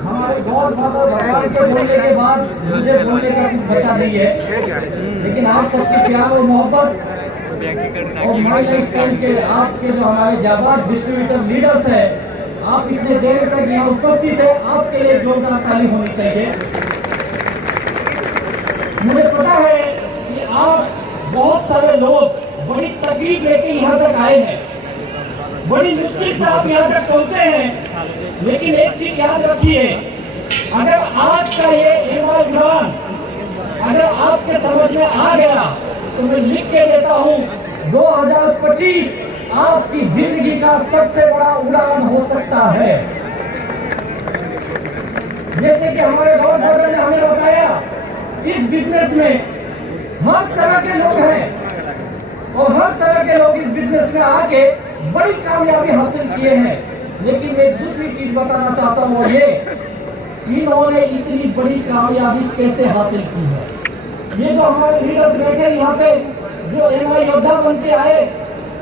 हमारे God father भगवान के बोलने के बाद मुझे बोलने का कुछ बचा नहीं है, लेकिन आप सबकी प्यार और मोहब्बत और माई लाइफस्टाइल के आपके जो हमारे जाबाज डिस्ट्रीब्यूटर लीडर्स हैं, आप इतने देर तक यहाँ उपस्थित है, आपके लिए जोरदार ताली होनी चाहिए। मुझे पता है कि आप बहुत सारे लोग बड़ी तकलीफ लेके यहाँ तक आए हैं, बड़ी मुश्किल से आप यहाँ तक पहुंचे हैं, लेकिन एक चीज याद रखिए, अगर आज का ये एमआई उड़ान अगर आपके समझ में आ गया तो मैं लिख के देता हूँ 2025 आपकी जिंदगी का सबसे बड़ा उड़ान हो सकता है। जैसे कि हमारे गॉडफादर ने हमें बताया, इस बिजनेस में हर तरह के लोग हैं और हर तरह के लोग इस बिजनेस में आके बड़ी कामयाबी हासिल किए हैं, लेकिन मैं दूसरी चीज बताना चाहता हूँ, ये इन्होंने इतनी बड़ी कामयाबी कैसे हासिल की है। ये जो हमारे लीडर्स बैठे यहाँ पे, जो एमआई योद्धा बन के आए,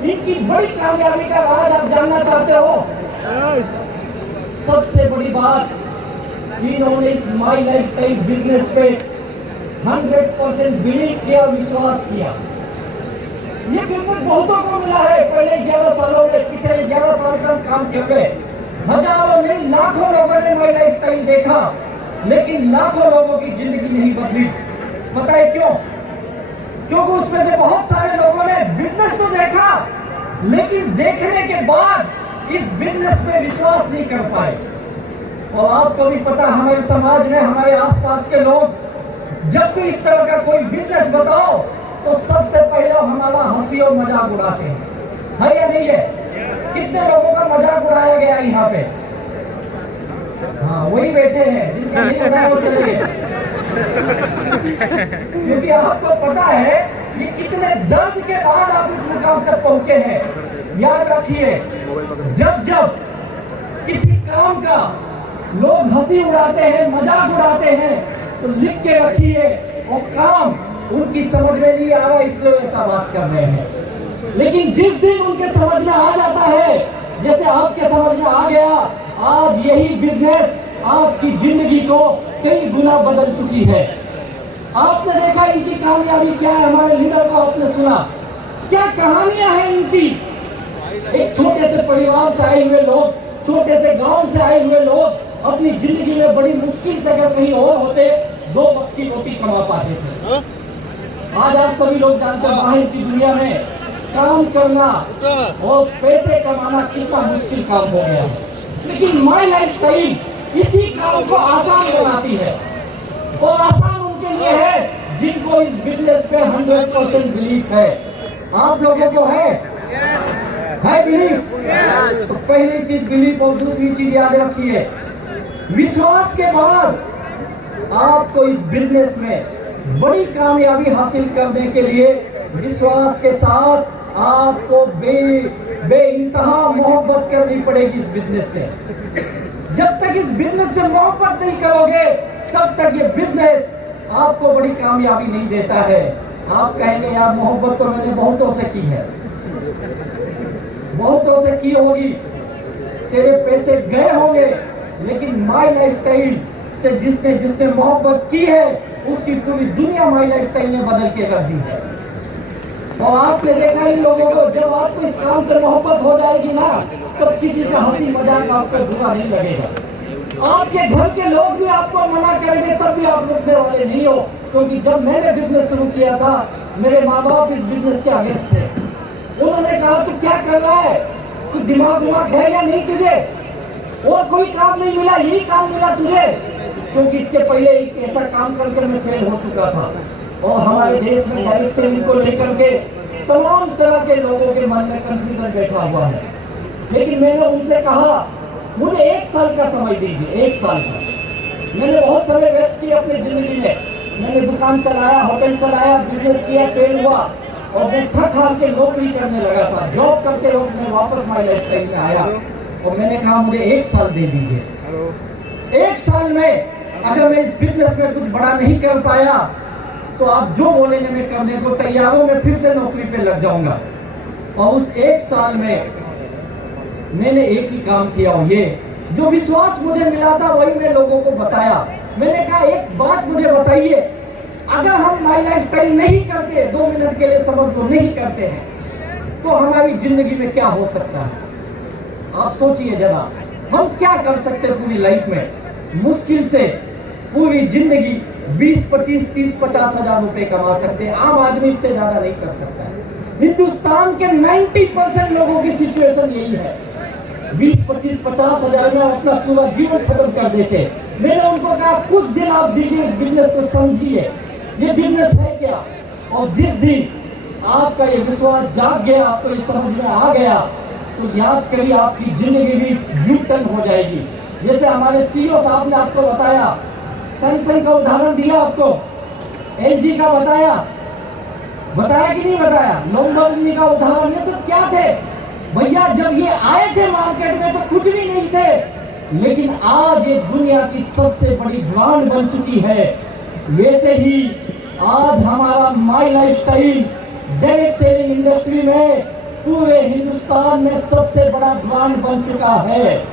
इनकी बड़ी कामयाबी का राज आप जानना चाहते हो? सबसे बड़ी बात, इन्होंने इस माई लाइफस्टाइल बिजनेस पे 100% बिलीव किया, विश्वास किया। ये बिजनेस बहुतों को मिला है, पहले 11 सालों में, पिछले 11 साल से हम काम कर रहे, हजारों नहीं लाखों लोगों ने माई लाइफस्टाइल देखा, लेकिन लाखों लोगों की जिंदगी नहीं बदली। पता है क्यों? क्योंकि उसमें से बहुत सारे लोगों ने बिजनेस तो देखा, लेकिन देखने के बाद इस बिजनेस में विश्वास नहीं कर पाए। और आपको भी पता, हमारे समाज में हमारे आसपास के लोग जब भी इस तरह का कोई बिजनेस बताओ तो सबसे पहले हमारा हंसी और मजाक उड़ाते हैं, है या नहीं है? कितने लोगों का मजाक उड़ाया गया यहाँ पे? हाँ, वही बैठे हैं जिनका नहीं उड़ाया वो चले गए। क्योंकि आपको पता है ये कितने दर्द के बाद आप इस मुकाम तक पहुंचे हैं। याद रखिए, जब जब किसी काम का लोग हंसी उड़ाते हैं, मजाक उड़ाते हैं, तो लिख के रखिए वो काम उनकी समझ में नहीं आ रहा, इसलिए ऐसा बात कर रहे हैं। लेकिन जिस दिन उनके समझ में आ जाता है, जैसे आपके समझ में आ गया, आज यही बिजनेस आपकी जिंदगी को कई गुना बदल चुकी है। आपने देखा इनकी कामयाबी क्या है, हमारे लीडर को आपने सुना, क्या कहानियां हैं इनकी। एक छोटे से परिवार से आए हुए लोग, छोटे से गांव से आए हुए लोग अपनी जिंदगी में बड़ी मुश्किल से अगर कहीं और होते 2 वक्त की रोटी कमा पाते थे। आज आप सभी लोग जानते हैं बाहर की दुनिया में काम करना और पैसे कमाना कितना मुश्किल काम हो गया है, लेकिन माई लाइफस्टाइल इसी काम को आसान बनाती है। और आसान उनके लिए है जिनको इस बिजनेस पे 100% बिलीफ है। आप लोगों को है बिलीफ? तो पहली चीज बिलीफ और दूसरी चीज याद रखिए, विश्वास के बाद आपको इस बिजनेस में बड़ी कामयाबी हासिल करने के लिए विश्वास के साथ आपको बेइंतहा मोहब्बत करनी पड़ेगी इस बिजनेस से। जब तक इस बिजनेस से मोहब्बत नहीं करोगे, तब तक ये बिजनेस आपको बड़ी कामयाबी नहीं देता है। आप कहेंगे यार मोहब्बत तो मैंने बहुतों से की है, बहुतों से की होगी, तेरे पैसे गए होंगे, लेकिन माई लाइफस्टाइल से जिसने मोहब्बत की है, उसकी पूरी दुनिया माई लाइफस्टाइल ने बदल के कर दी है। और आपने देखा इन लोगों को, जब आपको इस काम से मोहब्बत हो जाएगी ना, तब किसी का हंसी मजाक आपको बुरा नहीं लगेगा। आपके घर के लोग भी आपको मना करेंगे, तब भी आप रुकने वाले नहीं हो। क्योंकि जब मैंने बिजनेस शुरू किया था, मेरे माँ बाप इस बिजनेस के अगेंस्ट थे। उन्होंने कहा तू क्या कर रहा है, तू दिमाग है या नहीं तुझे, और कोई काम नहीं मिला, यही काम मिला तुझे। क्योंकि इसके पहले एक ऐसा काम करके मैं फेल हो चुका था। और हमारे देश में डायरेक्ट सेलिंग को लेकर के तमाम तरह के लोगों के मन में कंफ्यूजन बैठा हुआ है। लेकिन मैंने उनसे कहा मुझे 1 साल का समय दीजिए, 1 साल का। मैंने बहुत समय वेस्ट किया अपनी जिंदगी में। मैंने दुकान चलाया, होटल चलाया, बिजनेस किया, फेल हुआ, और मैं थक हार के नौकरी करने लगा था। जॉब करते वक्त मैं वापस माई लाइफस्टाइल में आया और मैंने कहा मुझे 1 साल दे दीजिए। 1 साल में अगर मैं इस बिजनेस में कुछ बड़ा नहीं कर पाया, तो आप जो बोलेंगे मैं करने को तैयार हूं, मैं फिर से नौकरी पे लग जाऊंगा। और उस 1 साल में मैंने एक ही काम किया, ये जो विश्वास मुझे मिला था वही मैं लोगों को बताया। मैंने कहा एक बात मुझे बताइए, अगर हम माई लाइफस्टाइल नहीं करते, 2 मिनट के लिए समझ लो नहीं करते हैं, तो हमारी जिंदगी में क्या हो सकता है? आप सोचिए जरा, हम क्या कर सकते हैं पूरी लाइफ में? मुश्किल से पूरी जिंदगी 20, 25, 30, 50 हजार रुपए कमा सकते हैं। आम आदमी इससे ज्यादा नहीं कर सकता है। हिंदुस्तान के 90% लोगों की सिचुएशन यही है। 20, 25, 50 हजार में अपना पूरा जीवन खत्म कर देते। मैंने उनको कहा कुछ दिन आप दीजिए, इस बिजनेस को समझिए, ये बिजनेस है क्या। और जिस दिन आपका ये विश्वास जाग गया, आपको ये समझ में आ गया, तो याद करिए आपकी जिंदगी भी यू टर्न हो जाएगी। जैसे हमारे सीईओ साहब ने आपको बताया, सैमसंग का उदाहरण दिया, आपको एलजी का बताया कि नहीं बताया, लैम्बोर्गिनी का उदाहरण, ये सब क्या थे भैया? जब ये आए थे मार्केट में तो कुछ भी नहीं थे, लेकिन आज ये दुनिया की सबसे बड़ी ब्रांड बन चुकी है। वैसे ही आज हमारा माई लाइफस्टाइल डायरेक्ट सेलिंग इंडस्ट्री में पूरे हिंदुस्तान में सबसे बड़ा ब्रांड बन चुका है।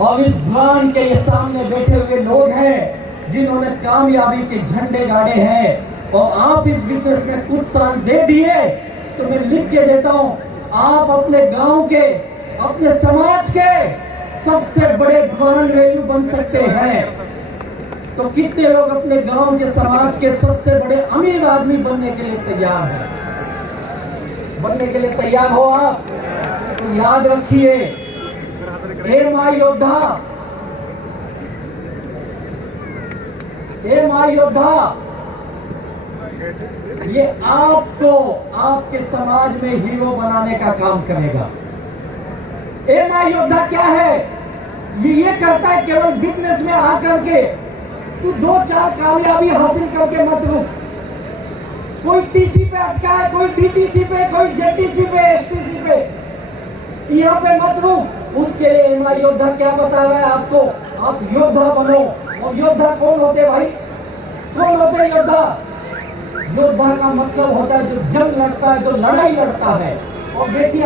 और इस ब्रांड के ये सामने बैठे हुए लोग हैं जिन्होंने कामयाबी के झंडे गाड़े हैं। और आप इस बिजनेस में कुछ साल दे दिए तो मैं लिख के देता हूं, आप अपने गांव के, अपने समाज के सबसे बड़े ब्रांड वैल्यू बन सकते हैं। तो कितने लोग अपने गांव के, समाज के सबसे बड़े अमीर आदमी बनने के लिए तैयार हैं? बनने के लिए तैयार हो आप? तो याद रखिए, ए माई योद्धा, ए माई योद्धा, ये आपको आपके समाज में हीरो बनाने का काम करेगा। ए माई योद्धा क्या है? ये करता है केवल बिजनेस में आकर के तू 2-4 कामयाबी हासिल करके मत रुक। कोई टीसी पे अटका है, कोई डीटीसी पे, कोई जेटीसी पे, एसटीसी पे, यहाँ पे मत रुक। उसके लिए ए माई योद्धा क्या बता रहा है आपको? आप योद्धा बनो। और योद्धा कौन होते भाई? कौन होते योद्धा? योद्धा का मतलब होता है जो जंग लड़ता है, जो लड़ाई लड़ता है। और देखिए